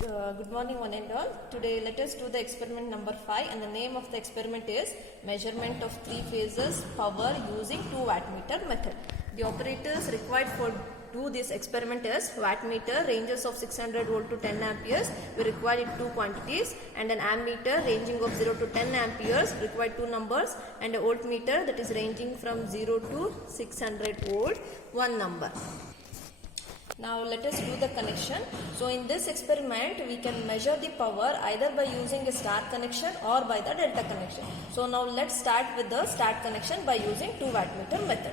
Good morning one and all. Today let us do the experiment number 5 and the name of the experiment is measurement of 3 phases power using 2 wattmeter method. The operators required for do this experiment is wattmeter ranges of 600 volt to 10 amperes. We require it 2 quantities, and an ammeter ranging of 0 to 10 amperes required 2 numbers, and a voltmeter that is ranging from 0 to 600 volt 1 number. Now let us do the connection. So in this experiment we can measure the power either by using a star connection or by the delta connection. So now let's start with the start connection by using 2 wattmeter method.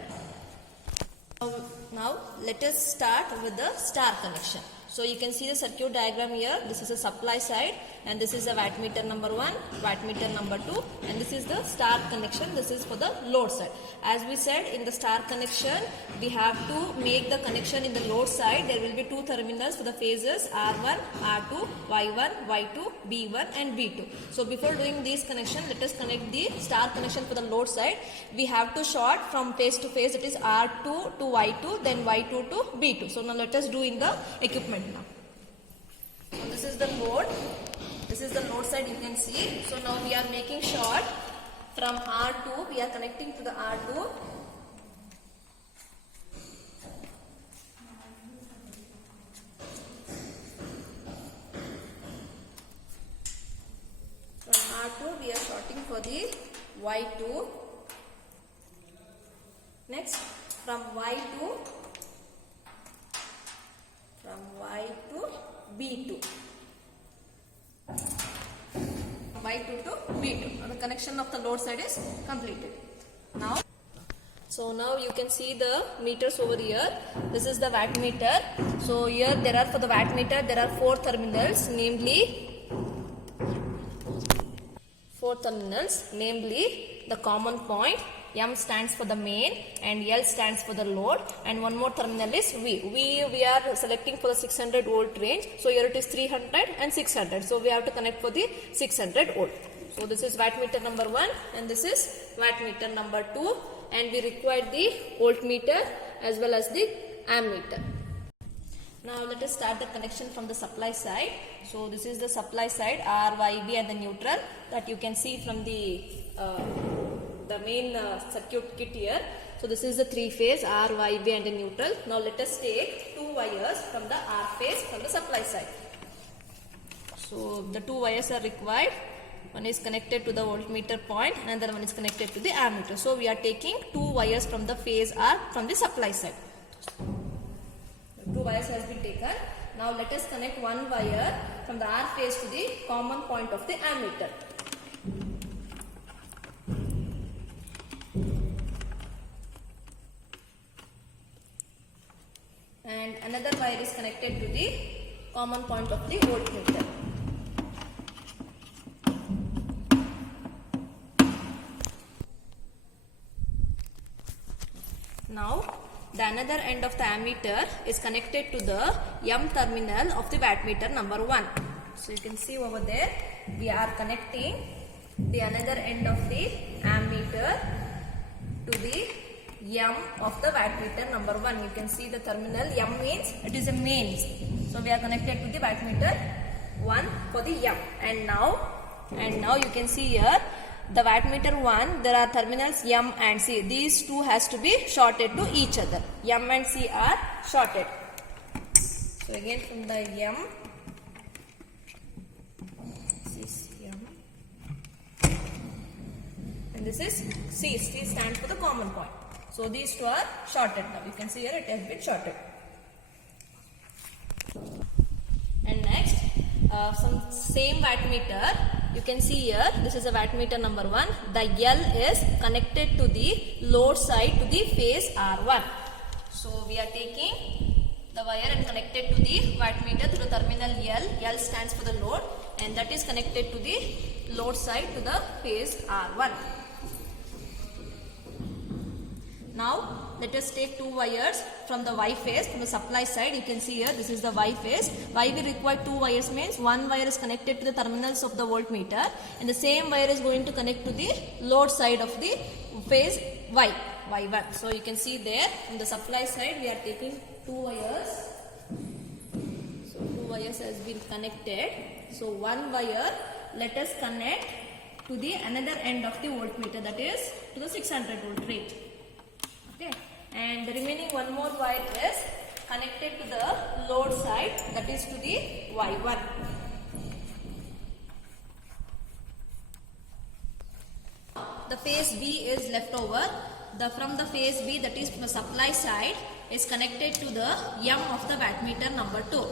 Now let us start with the star connection. So you can see the circuit diagram here. This is a supply side and this is a wattmeter number 1, wattmeter number 2, and this is the star connection. This is for the load side. As we said, in the star connection we have to make the connection in the load side. There will be 2 terminals for the phases R1, R2, Y1, Y2, B1 and B2. So before doing this connection, let us connect the star connection for the load side. We have to short from phase to phase, it is R2 to Y2, then Y2 to B2. So now let us do in the equipment now. So this is the load. This is the load side, you can see. So now we are making short from R2. We are connecting to the R2. From R2 we are shorting for the Y2. Next from Y2 to B2. Y2 to B2. Now the connection of the load side is completed. Now you can see the meters over here. This is the wattmeter. So here there are for the wattmeter there are 4 terminals, namely the common point. M stands for the main and L stands for the load, and one more terminal is V. We are selecting for the 600 volt range. So here it is 300 and 600. So we have to connect for the 600 volt. So this is wattmeter number 1 and this is wattmeter number 2, and we require the voltmeter as well as the ammeter. Now let us start the connection from the supply side. So this is the supply side, R, Y, B and the neutral that you can see from the main circuit kit here. So this is the 3 phase R, Y, B and the neutral. Now let us take 2 wires from the R phase from the supply side. So the 2 wires are required. One is connected to the voltmeter point and another one is connected to the ammeter. So we are taking 2 wires from the phase R from the supply side. 2 wires has been taken. Now let us connect 1 wire from the R phase to the common point of the ammeter. And another wire is connected to the common point of the voltmeter. Now the another end of the ammeter is connected to the M terminal of the wattmeter number 1. So you can see over there we are connecting the another end of the ammeter to the M of the wattmeter number 1. You can see the terminal M means it is a mains. So we are connected to the wattmeter 1 for the M. And now you can see here the wattmeter 1, there are terminals M and C. These 2 has to be shorted to each other. M and C are shorted. So again from the M, this is M, and this is C. C stands for the common point. So these 2 are shorted now. You can see here it has been shorted. And next, some same wattmeter. You can see here, this is a wattmeter number 1. The L is connected to the load side to the phase R1. So we are taking the wire and connected to the wattmeter to the terminal L. L stands for the load, and that is connected to the load side to the phase R1. Now let us take 2 wires from the Y phase from the supply side. You can see here this is the Y phase. Why we require 2 wires means 1 wire is connected to the terminals of the voltmeter and the same wire is going to connect to the load side of the phase Y1. So you can see there from the supply side we are taking 2 wires. So 2 wires has been connected. So one wire, let us connect to the another end of the voltmeter, that is to the 600 volt range. Okay, and the remaining one more wire is connected to the load side, that is to the Y1. The phase B is left over. From the phase B, that is from the supply side, is connected to the M of the wattmeter number 2.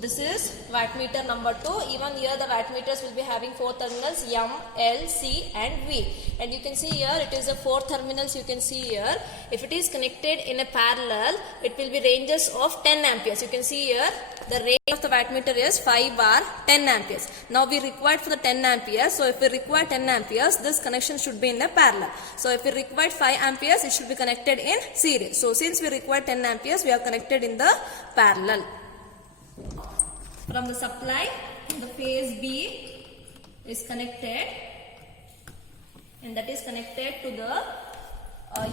This is wattmeter number 2. Even here the wattmeters will be having 4 terminals, M, L, C and V. And you can see here it is a 4 terminals you can see here. If it is connected in a parallel, it will be ranges of 10 amperes. You can see here the range of the wattmeter is 5 bar 10 amperes. Now we required for the 10 amperes. So if we require 10 amperes, this connection should be in a parallel. So if we require 5 amperes, it should be connected in series. So since we require 10 amperes, we are connected in the parallel. From the supply, the phase B is connected, and that is connected to the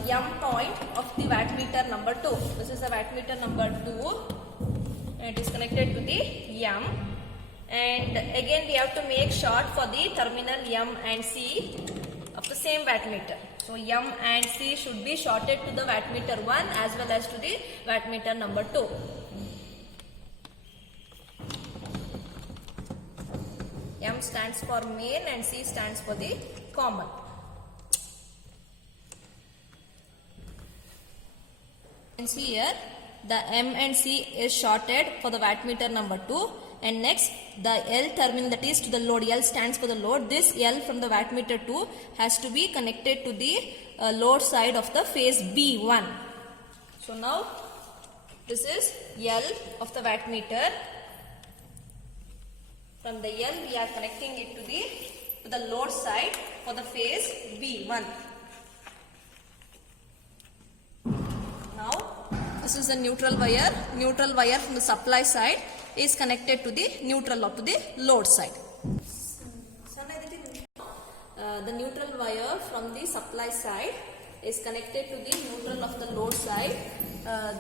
M point of the wattmeter number 2. This is the wattmeter number 2, and it is connected to the M. And again we have to make short for the terminal M and C of the same wattmeter. So M and C should be shorted to the wattmeter 1 as well as to the wattmeter number 2. M stands for main and C stands for the common. You can see here the M and C is shorted for the wattmeter number 2, and next the L terminal, that is to the load. L stands for the load. This L from the wattmeter 2 has to be connected to the load side of the phase B1. So now this is L of the wattmeter. From the L we are connecting it to the load side for the phase B1. Now this is the neutral wire. Neutral wire from the supply side is connected to the neutral of the load side. The neutral wire from the supply side is connected to the neutral of the load side.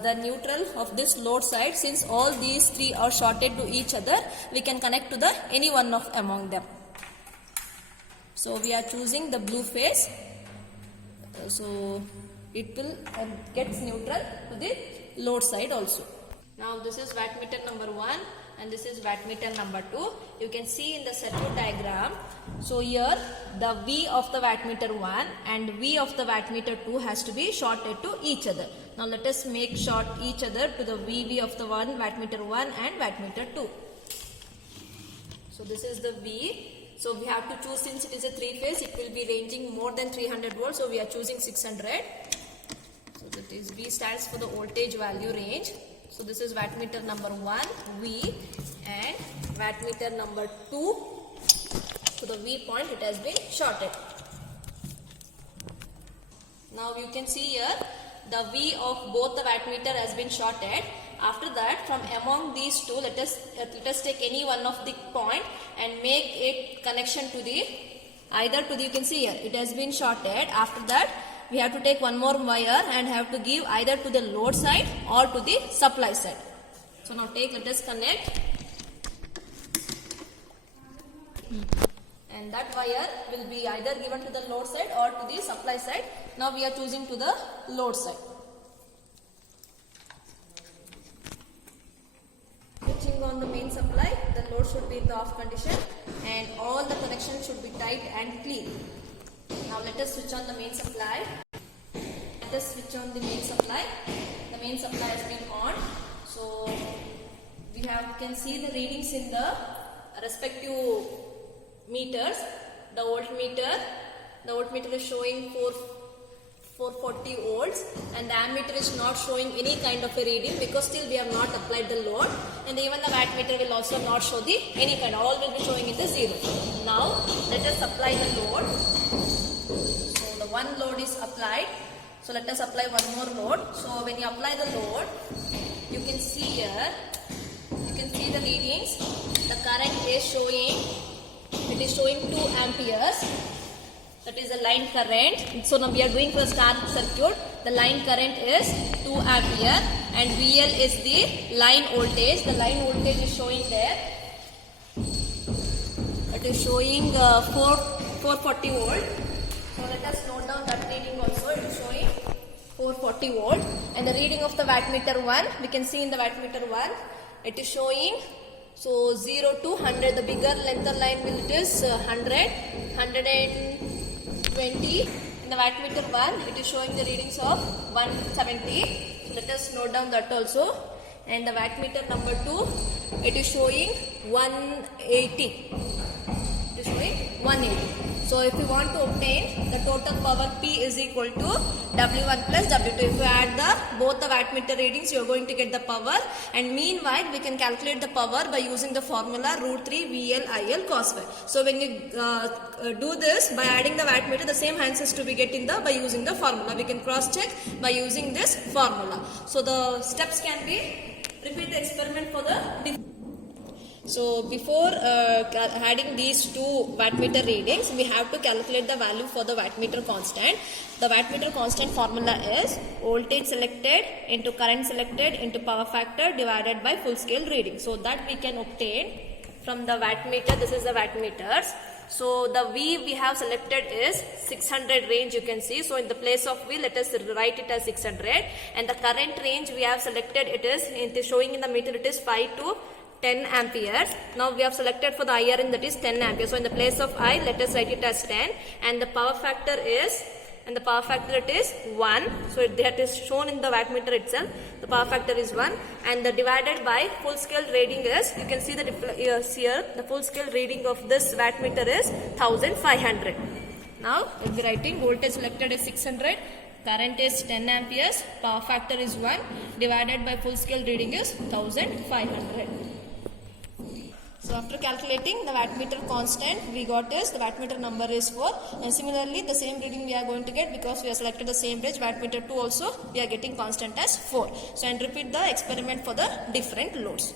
The neutral of this load side, since all these three are shorted to each other, we can connect to the any one of among them. So we are choosing the blue phase. So it will get neutral to the load side also. Now this is wattmeter number 1 and this is wattmeter number 2. You can see in the circuit diagram. So here the V of the wattmeter 1 and V of the wattmeter 2 has to be shorted to each other. Now let us make short each other to the VV of the wattmeter 1 and wattmeter 2. So this is the V. So we have to choose, since it is a 3-phase, it will be ranging more than 300 volts. So we are choosing 600. So that is V stands for the voltage value range. So this is wattmeter number 1 V and wattmeter number 2. So the V point, it has been shorted. Now you can see here the V of both the wattmeter has been shorted. After that, from among these two, let us take any one of the point and make it connection to the either to the, you can see here it has been shorted. After that, we have to take one more wire and have to give either to the load side or to the supply side. So now let us connect. And that wire will be either given to the load side or to the supply side. Now we are choosing to the load side. Switching on the main supply, the load should be in the off condition and all the connections should be tight and clean. Now let us switch on the main supply. Let us switch on the main supply. The main supply has been on. So we can see the readings in the respective meters. The voltmeter is showing 440 volts and the ammeter is not showing any kind of a reading because still we have not applied the load, and even the wattmeter will also not show the any kind, all will be showing in the zero. Now let us apply the load. So the one load is applied. So let us apply one more load. So when you apply the load, you can see here, you can see the readings. The current is showing, it is showing 2 amperes. That is the line current. So now we are doing for the star circuit. the line current is 2 ampere and VL is the line voltage. The line voltage is showing there. It is showing 440 volt. So let us note down that reading also. It is showing 440 volt. And the reading of the wattmeter 1, we can see in the wattmeter 1, it is showing, so 0 to 100, the bigger length of line will it is 100, 120. In the wattmeter 1, it is showing the readings of 170. So let us note down that also. And the wattmeter number 2, it is showing 180. It is showing 180. So if you want to obtain the total power P is equal to W1 plus W2. If you add both the wattmeter readings, you are going to get the power. And meanwhile, we can calculate the power by using the formula √3 VL IL cos phi. So when you do this by adding the wattmeter, the same answers to be getting by using the formula. We can cross check by using this formula. So the steps can be, repeat the experiment for the. So before adding these two wattmeter readings, we have to calculate the value for the wattmeter constant. The wattmeter constant formula is voltage selected into current selected into power factor divided by full scale reading. So that we can obtain from the wattmeter. This is the wattmeters. So the V we have selected is 600 range, you can see. So in the place of V, let us write it as 600. And the current range we have selected, it is showing in the meter, it is 5 to 10 amperes. Now we have selected for the IR in, that is 10 amperes. So in the place of I, let us write it as 10. And the power factor is, it is 1. So that is shown in the wattmeter itself. The power factor is 1. And the divided by full scale reading is, you can see the here, the full scale reading of this wattmeter is 1500. Now we will be writing voltage selected is 600. Current is 10 amperes. Power factor is 1. Divided by full scale reading is 1500. So after calculating the wattmeter constant, we got is the wattmeter number is 4. And similarly, the same reading we are going to get because we have selected the same range. Wattmeter 2 also we are getting constant as 4. So and repeat the experiment for the different loads.